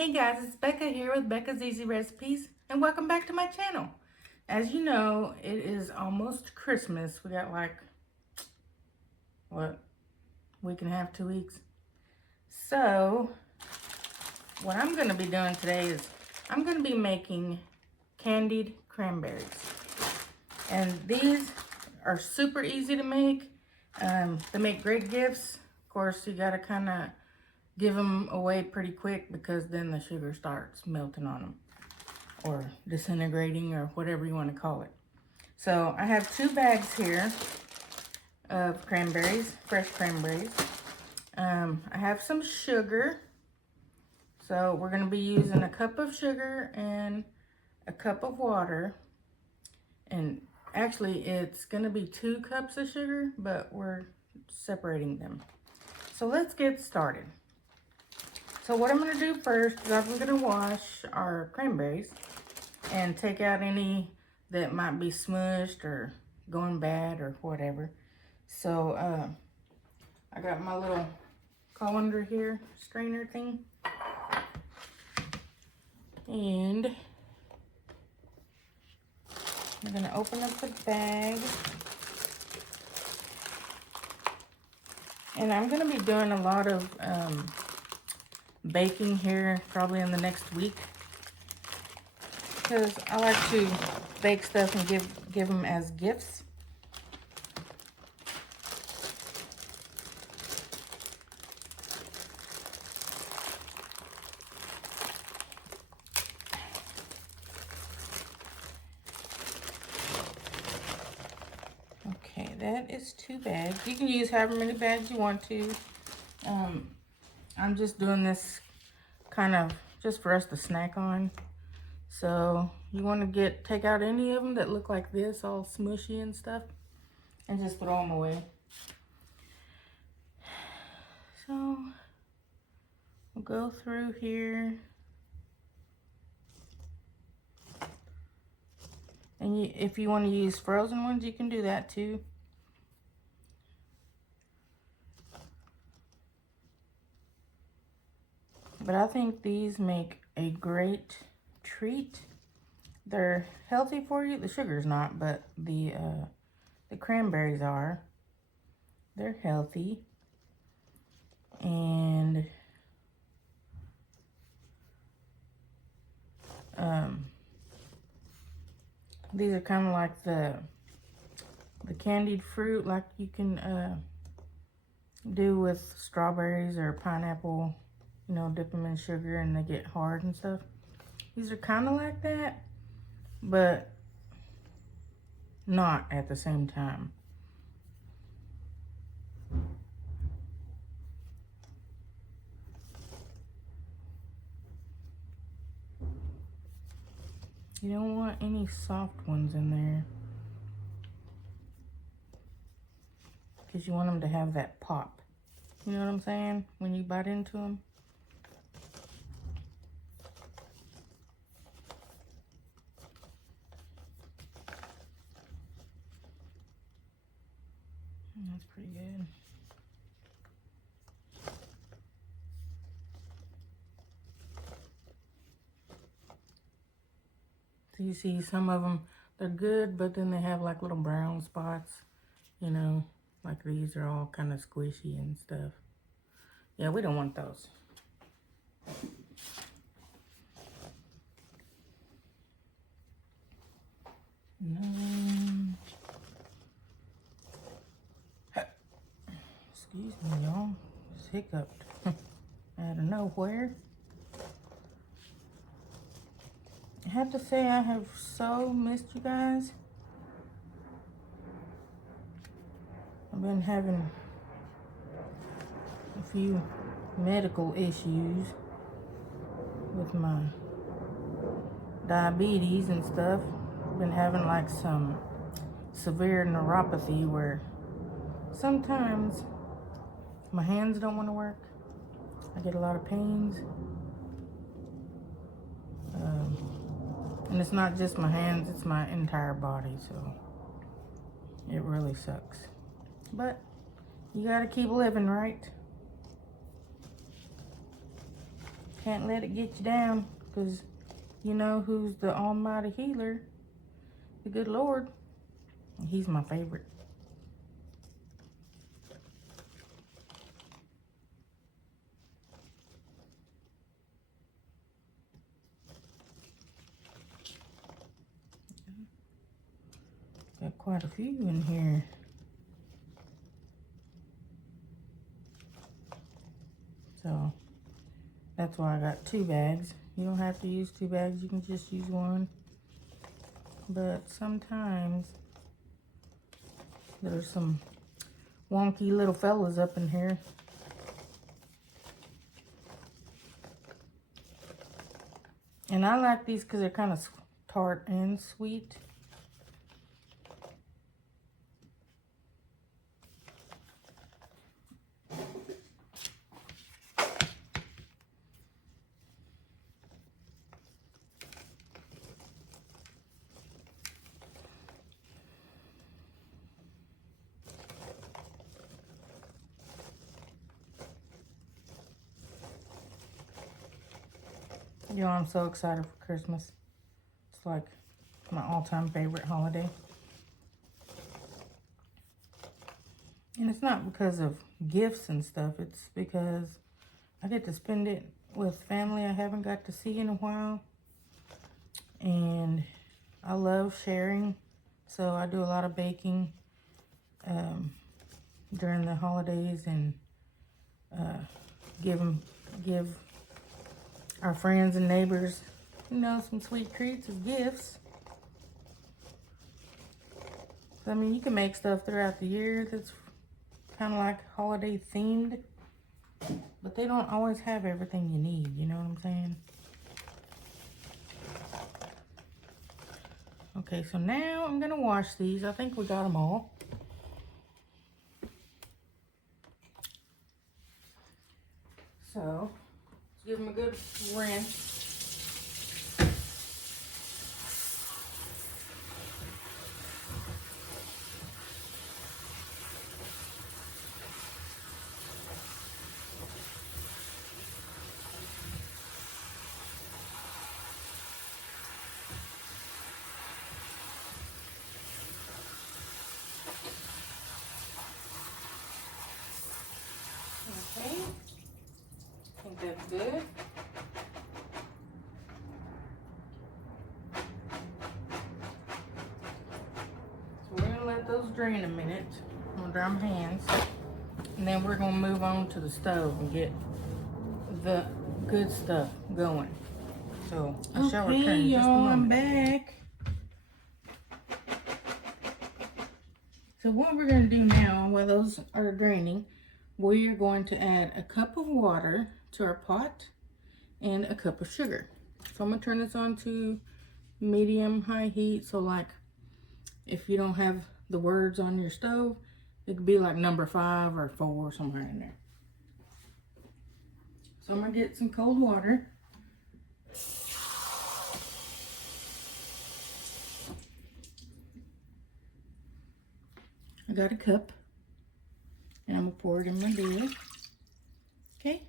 Hey guys, it's Becca here with Becca's Easy Recipes, and welcome back to my channel. As you know, it is almost Christmas. We got like, what, week and a half, 2 weeks. So, what I'm going to be doing today is, I'm going to be making candied cranberries. And these are super easy to make. They make great gifts. Of course, you got to kind of give them away pretty quick because then the sugar starts melting on them or disintegrating or whatever you want to call it. So I have 2 bags here of cranberries, fresh cranberries. I have some sugar. So we're going to be using a cup of sugar and a cup of water. And actually it's going to be 2 cups of sugar, but we're separating them. So let's get started. So what I'm going to do first is I'm going to wash our cranberries and take out any that might be smushed or going bad or whatever. So I got my little colander here, strainer thing. And I'm going to open up the bag. And I'm going to be doing a lot of baking here probably in the next week, because I like to bake stuff and give them as gifts. Okay, that is 2 bags. You can use however many bags you want to. I'm just doing this kind of just for us to snack on. So you want to take out any of them that look like this, all smushy and stuff, and just throw them away. So we'll go through here. And if you want to use frozen ones, you can do that too. But I think these make a great treat. They're healthy for you. The sugar's not, but the cranberries are. They're healthy. And these are kind of like the candied fruit, like you can do with strawberries or pineapple. You know, dip them in sugar and they get hard and stuff. These are kind of like that, but not at the same time. You don't want any soft ones in there, because you want them to have that pop. You know what I'm saying? When you bite into them. That's pretty good. So you see some of them, they're good, but then they have like little brown spots, you know, like these are all kind of squishy and stuff. Yeah, we don't want those. Excuse me, y'all. Just hiccuped out of nowhere. I have to say I have so missed you guys. I've been having a few medical issues with my diabetes and stuff. I've been having like some severe neuropathy where sometimes my hands don't want to work. I get a lot of pains. And it's not just my hands, it's my entire body, so it really sucks. But you gotta keep living, right? Can't let it get you down, because you know who's the almighty healer? The good Lord. He's my favorite. Got quite a few in here. So that's why I got 2 bags. You don't have to use 2 bags, you can just use 1. But sometimes there's some wonky little fellas up in here. And I like these because they're kind of tart and sweet. You know, I'm so excited for Christmas. It's like my all-time favorite holiday. And it's not because of gifts and stuff. It's because I get to spend it with family I haven't got to see in a while. And I love sharing. So I do a lot of baking during the holidays and give our friends and neighbors, you know, some sweet treats as gifts. So, I mean, you can make stuff throughout the year that's kind of like holiday themed, but they don't always have everything you need, you know what I'm saying? Okay, so now I'm gonna wash these. I think we got them all. So, let's give them a good rinse. Okay, I think that's good. So we're gonna let those drain a minute. I'm gonna dry my hands. And then we're gonna move on to the stove and get the good stuff going. So I shall return in just a moment. I'm back. So what we're gonna do now, while those are draining, we are going to add a cup of water to our pot and a cup of sugar. So I'm gonna turn this on to medium-high heat. So like, if you don't have the words on your stove, it could be like number 5 or 4, somewhere in there. So I'm gonna get some cold water. I got a cup, and I'm gonna pour it in my bowl. Okay.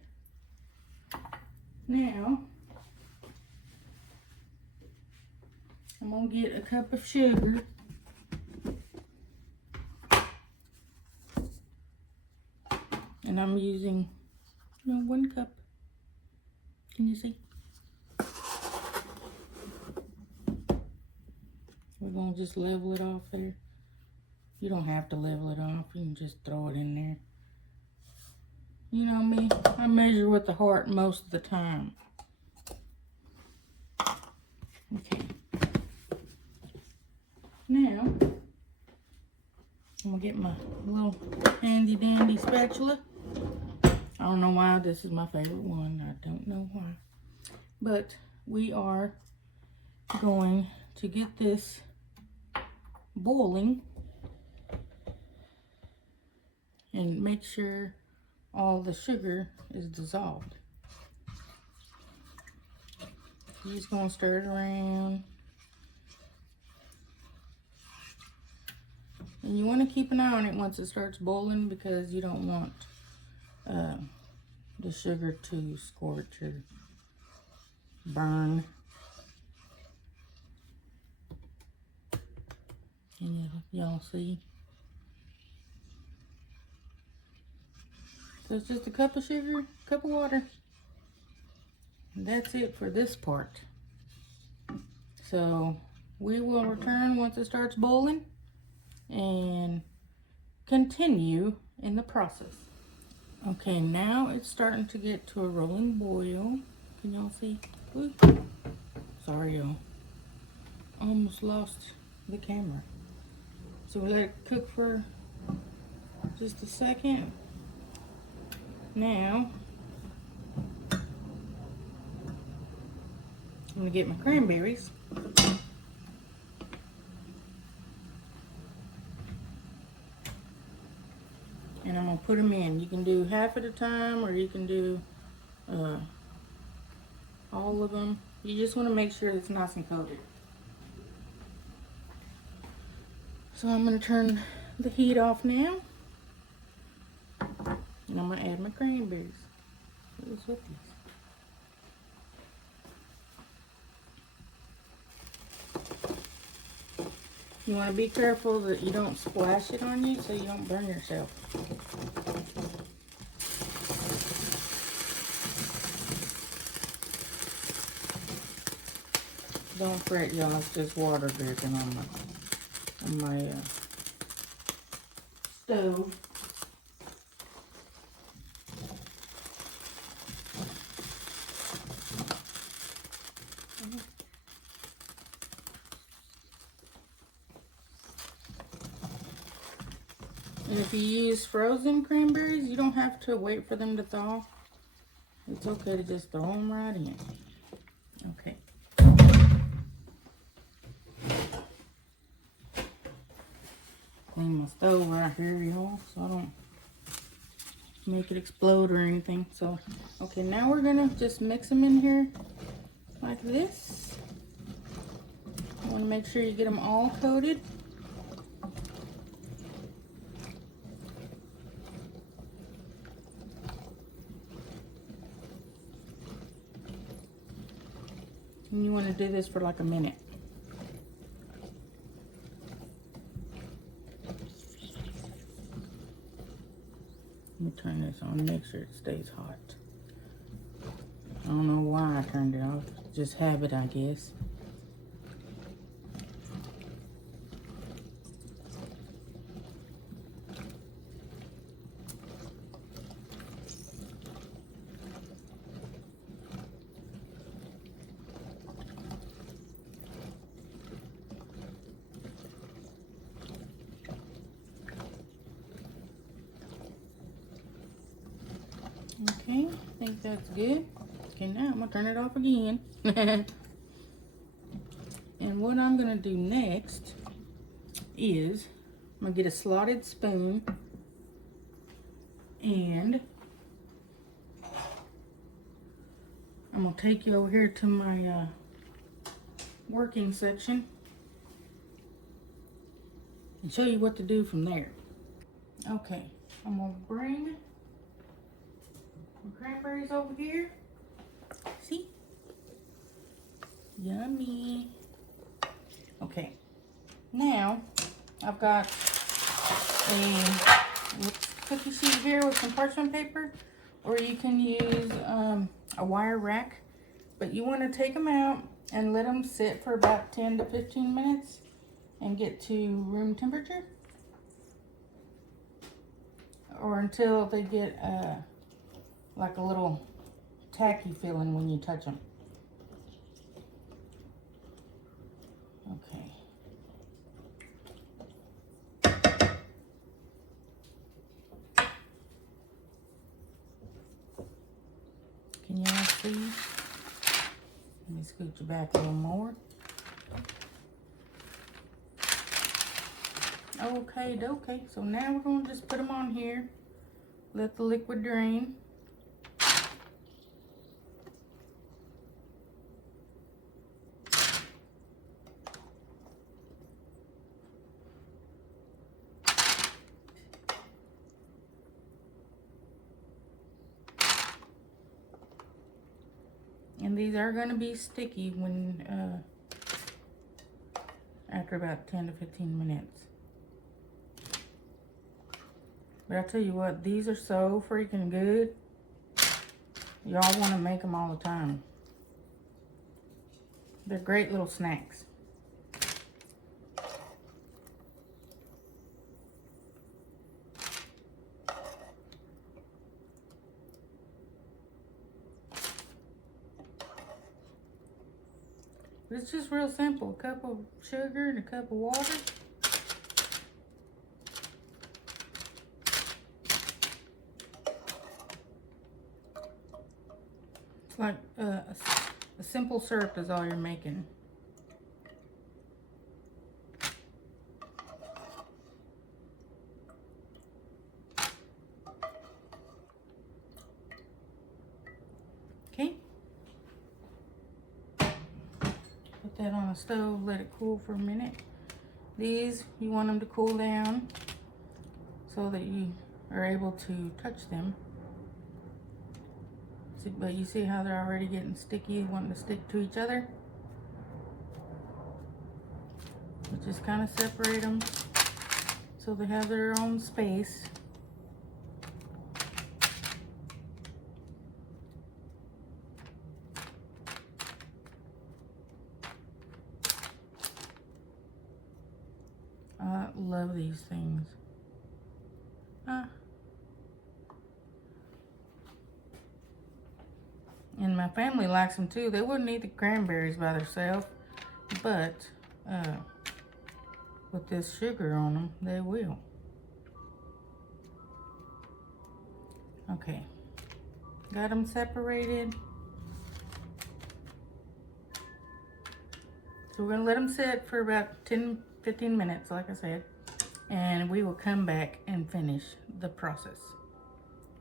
Now, I'm gonna get a cup of sugar. And I'm using, 1 cup. Can you see? We're gonna just level it off there. You don't have to level it off. You can just throw it in there. You know me, I measure with the heart most of the time. Okay. Now, I'm gonna get my little handy dandy spatula. I don't know why this is my favorite one. I don't know why. But we are going to get this boiling and make sure all the sugar is dissolved. You're just gonna stir it around. And you want to keep an eye on it once it starts boiling, because you don't want the sugar to scorch or burn. And y'all see? So it's just a cup of sugar, cup of water. And that's it for this part. So we will return once it starts boiling and continue in the process. Okay, now it's starting to get to a rolling boil. Can y'all see? Ooh. Sorry, y'all. Almost lost the camera. So we let it cook for just a second. Now, I'm gonna get my cranberries. And I'm gonna put them in. You can do half at a time, or you can do all of them. You just wanna make sure it's nice and coated. So I'm gonna turn the heat off now. And I'm gonna add my cranberries. What's with these? You want to be careful that you don't splash it on you so you don't burn yourself. Don't fret, y'all. It's just water dripping on my stove. And if you use frozen cranberries, you don't have to wait for them to thaw. It's okay to just throw them right in. Okay. Clean my stove right here, y'all, so I don't make it explode or anything. So, okay, now we're gonna just mix them in here like this. I want to make sure you get them all coated. And you want to do this for like a minute. Let me turn this on, make sure it stays hot. I don't know why I turned it off. Just habit, I guess. Okay, I think that's good. Okay, now I'm gonna turn it off again. And what I'm gonna do next is I'm gonna get a slotted spoon and I'm gonna take you over here to my working section and show you what to do from there. Okay, I'm gonna bring cranberries over here. See? Yummy. Okay. Now, I've got a cookie sheet here with some parchment paper, or you can use a wire rack. But you want to take them out and let them sit for about 10 to 15 minutes and get to room temperature, or until they get like a little tacky feeling when you touch them. Okay. Can y'all see? Let me scoot you back a little more. Okay. So now we're going to just put them on here. Let the liquid drain. And these are going to be sticky when after about 10 to 15 minutes. But I'll tell you what, these are so freaking good. Y'all want to make them all the time. They're great little snacks. It's just real simple. A cup of sugar and a cup of water. It's like a simple syrup is all you're making. Okay. Put that on the stove, let it cool for a minute. These, you want them to cool down so that you are able to touch them. But you see how they're already getting sticky, wanting to stick to each other? But just kind of separate them so they have their own space. I love these things. And my family likes them too. They wouldn't eat the cranberries by themselves, but with this sugar on them, they will. Okay, got them separated. So we're gonna let them sit for about 10-15 minutes, like I said, and we will come back and finish the process.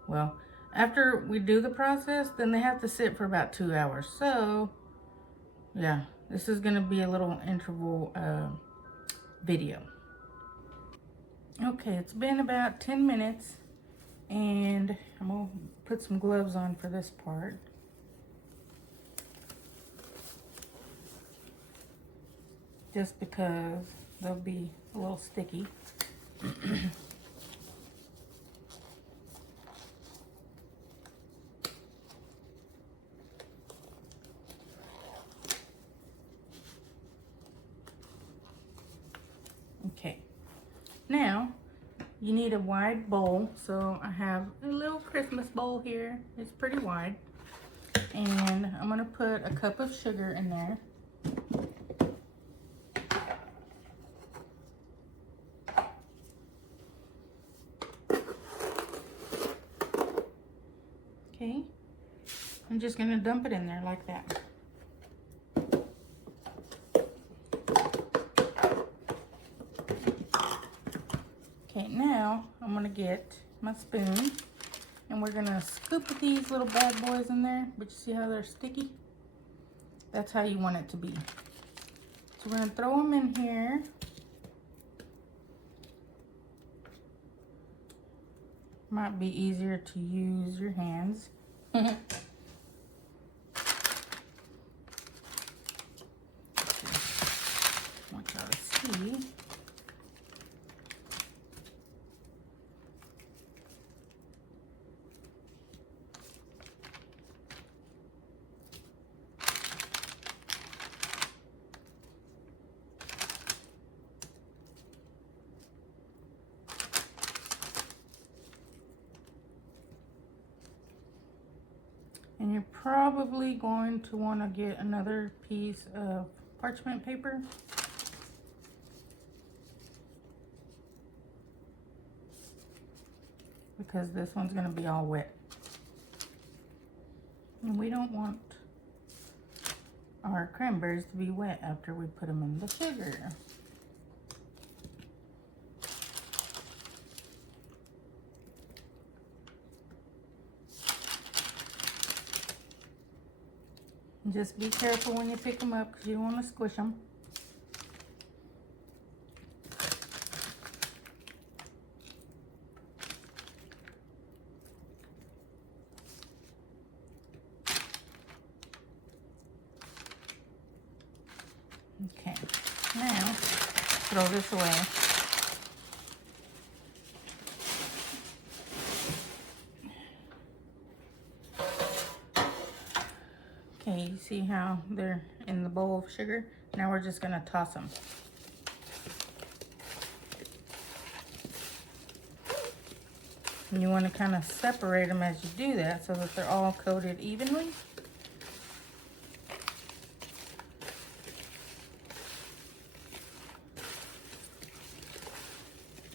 Well, after we do the process, then they have to sit for about 2 hours. So, yeah, this is gonna be a little interval video. Okay, it's been about 10 minutes, and I'm gonna put some gloves on for this part. Just because they'll be a little sticky. Okay, now you need a wide bowl. So I have a little Christmas bowl here. It's pretty wide. And I'm gonna put a cup of sugar in there. Okay, I'm just gonna dump it in there like that. Okay, now I'm gonna get my spoon and we're gonna scoop these little bad boys in there, but you see how they're sticky? That's how you want it to be. So we're gonna throw them in here. Might be easier to use your hands. Want y'all to see. And you're probably going to want to get another piece of parchment paper. Because this one's going to be all wet. And we don't want our cranberries to be wet after we put them in the sugar. Just be careful when you pick them up because you don't want to squish them. Now, throw this away. Okay, you see how they're in the bowl of sugar? Now we're just gonna toss them. And you want to kind of separate them as you do that so that they're all coated evenly.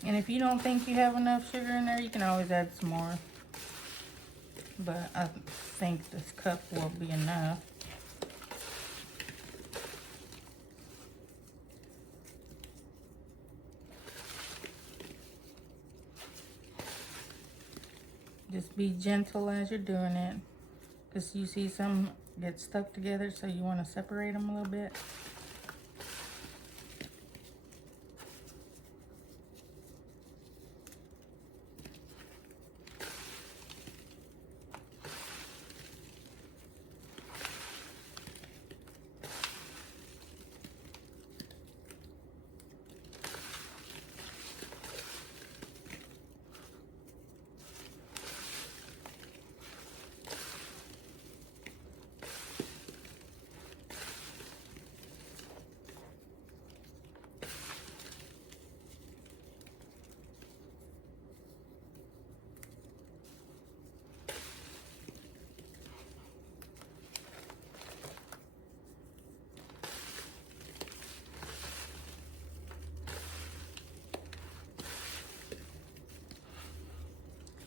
And if you don't think you have enough sugar in there, you can always add some more. But I think this cup will be enough. Just be gentle as you're doing it. Because you see some get stuck together, so you want to separate them a little bit.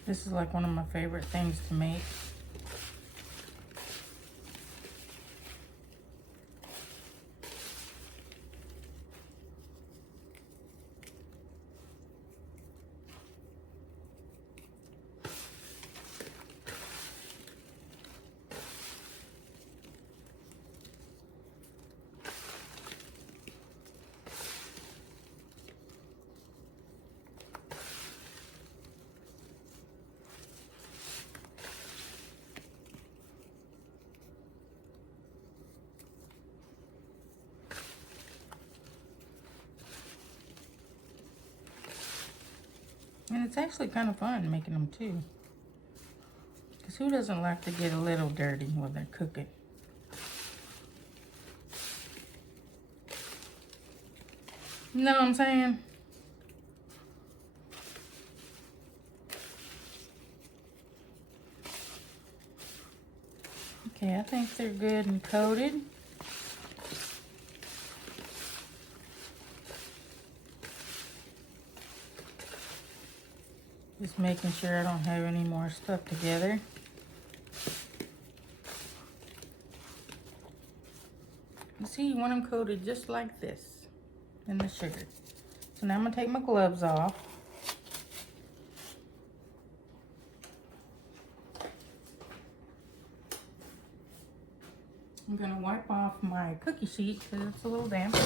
This is like one of my favorite things to make. And it's actually kind of fun making them too. Because who doesn't like to get a little dirty while they're cooking? You know what I'm saying? Okay, I think they're good and coated. Just making sure I don't have any more stuck together. You see, you want them coated just like this in the sugar. So now I'm gonna take my gloves off. I'm gonna wipe off my cookie sheet because it's a little damp.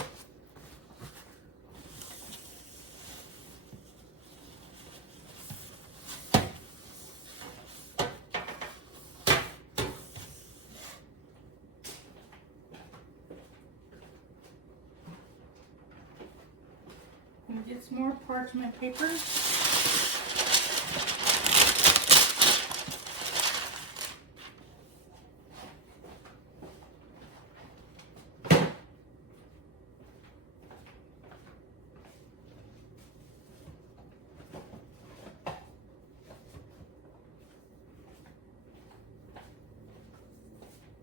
I'm gonna get some more parchment paper.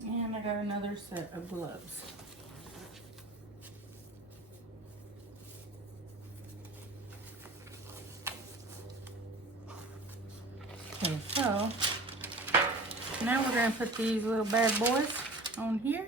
And I got another set of gloves. Okay, so now we're going to put these little bad boys on here.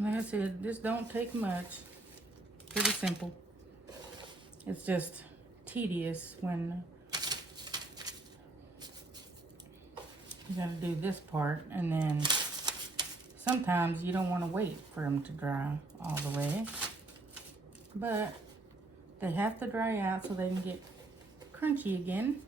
Like I said, this don't take much. Pretty simple. It's just tedious when you gotta do this part, and then sometimes you don't want to wait for them to dry all the way, but they have to dry out so they can get crunchy again.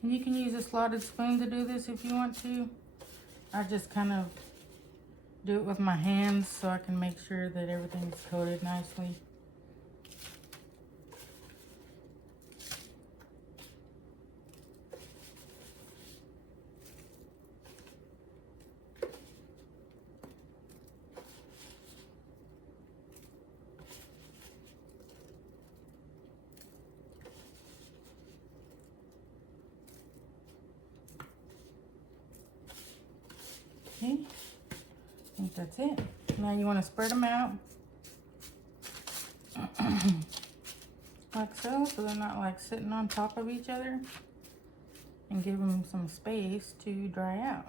And you can use a slotted spoon to do this if you want to. I just kind of do it with my hands so I can make sure that everything's coated nicely. Okay, I think that's it. Now you want to spread them out like so they're not like sitting on top of each other, and give them some space to dry out.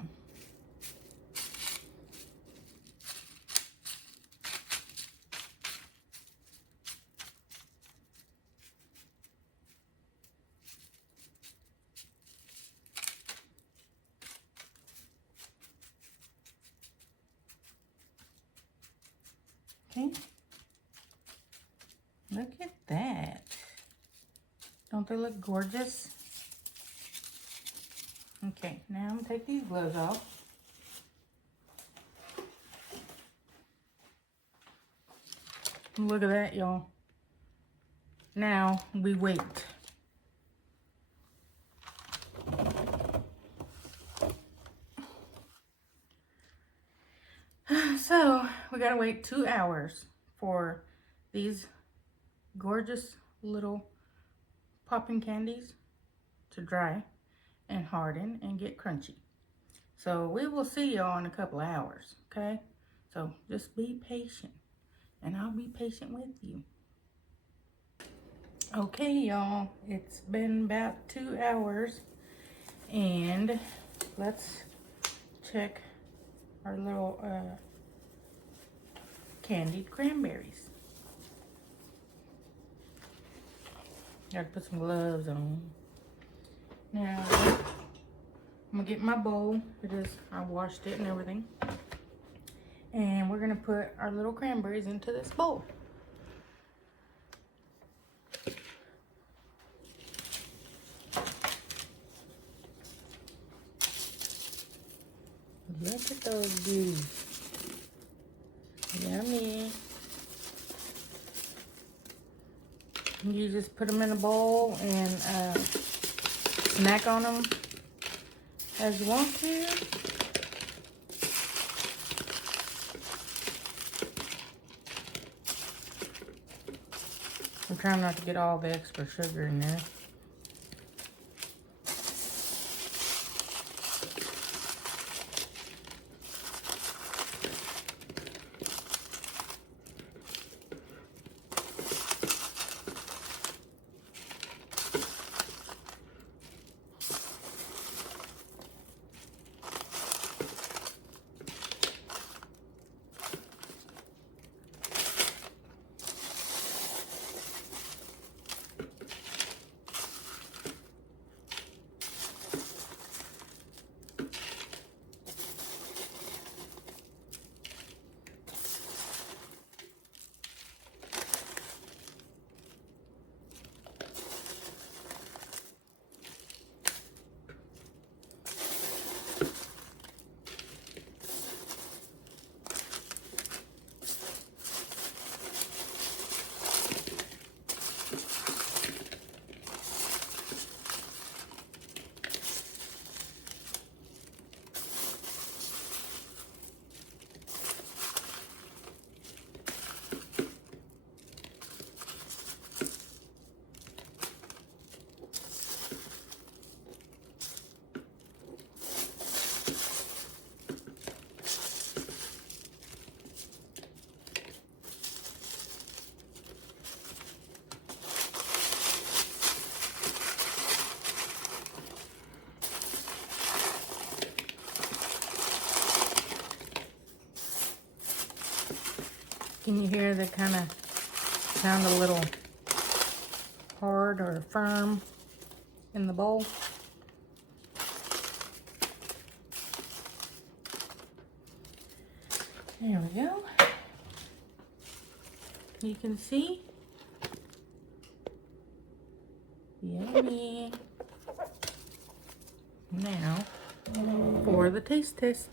Okay, look at that. Don't they look gorgeous? Okay, now I'm gonna take these gloves off. Look at that, y'all. Now we wait. So we gotta wait 2 hours for these gorgeous little popping candies to dry and harden and get crunchy. So we will see y'all in a couple of hours, okay? So just be patient, and I'll be patient with you. Okay, y'all, it's been about 2 hours, and let's check our little candied cranberries. Gotta put some gloves on. Now, I'm gonna get my bowl. I washed it and everything. And we're gonna put our little cranberries into this bowl. Look at those beauties. Yummy. You just put them in a bowl and snack on them as you want to. I'm trying not to get all the extra sugar in there. Can you hear they kind of sound a little hard or firm in the bowl? There we go. You can see. Yummy. Now, for the taste test.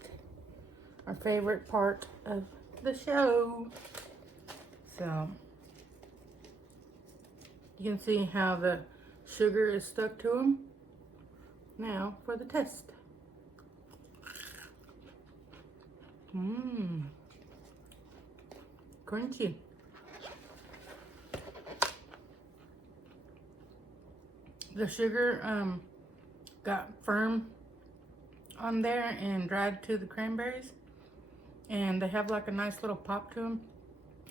Our favorite part of the show. So, you can see how the sugar is stuck to them. Now, for the test. Mmm. Crunchy. The sugar got firm on there and dried to the cranberries, and they have like a nice little pop to them,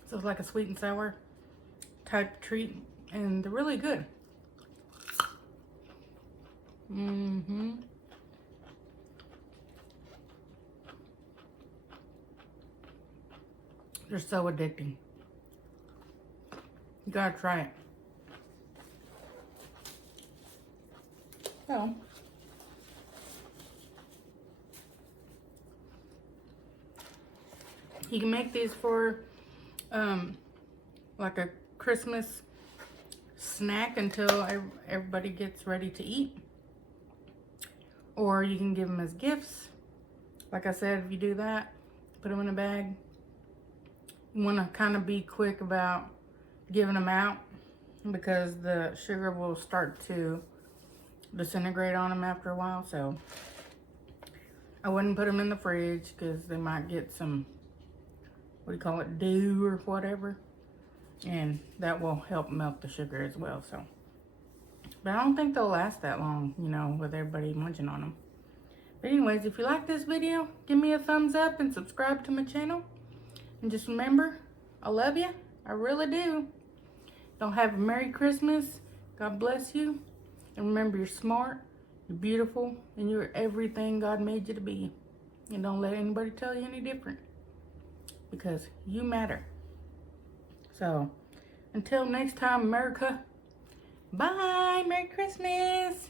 so it's like a sweet and sour type treat, and they're really good. They're so addicting. You gotta try it. So, you can make these for like a Christmas snack until everybody gets ready to eat. Or you can give them as gifts. Like I said, if you do that, put them in a bag. You want to kind of be quick about giving them out because the sugar will start to disintegrate on them after a while. So I wouldn't put them in the fridge because they might get some, what do you call it, dew or whatever, and that will help melt the sugar as well. So, but I don't think they'll last that long, you know, with everybody munching on them. But anyways, if you like this video, give me a thumbs up and subscribe to my channel. And just remember, I love you. I really do. Don't have a Merry Christmas. God bless you. And remember, you're smart, you're beautiful, and you're everything God made you to be. And don't let anybody tell you any different, because you matter. So, until next time, America, bye. Merry Christmas.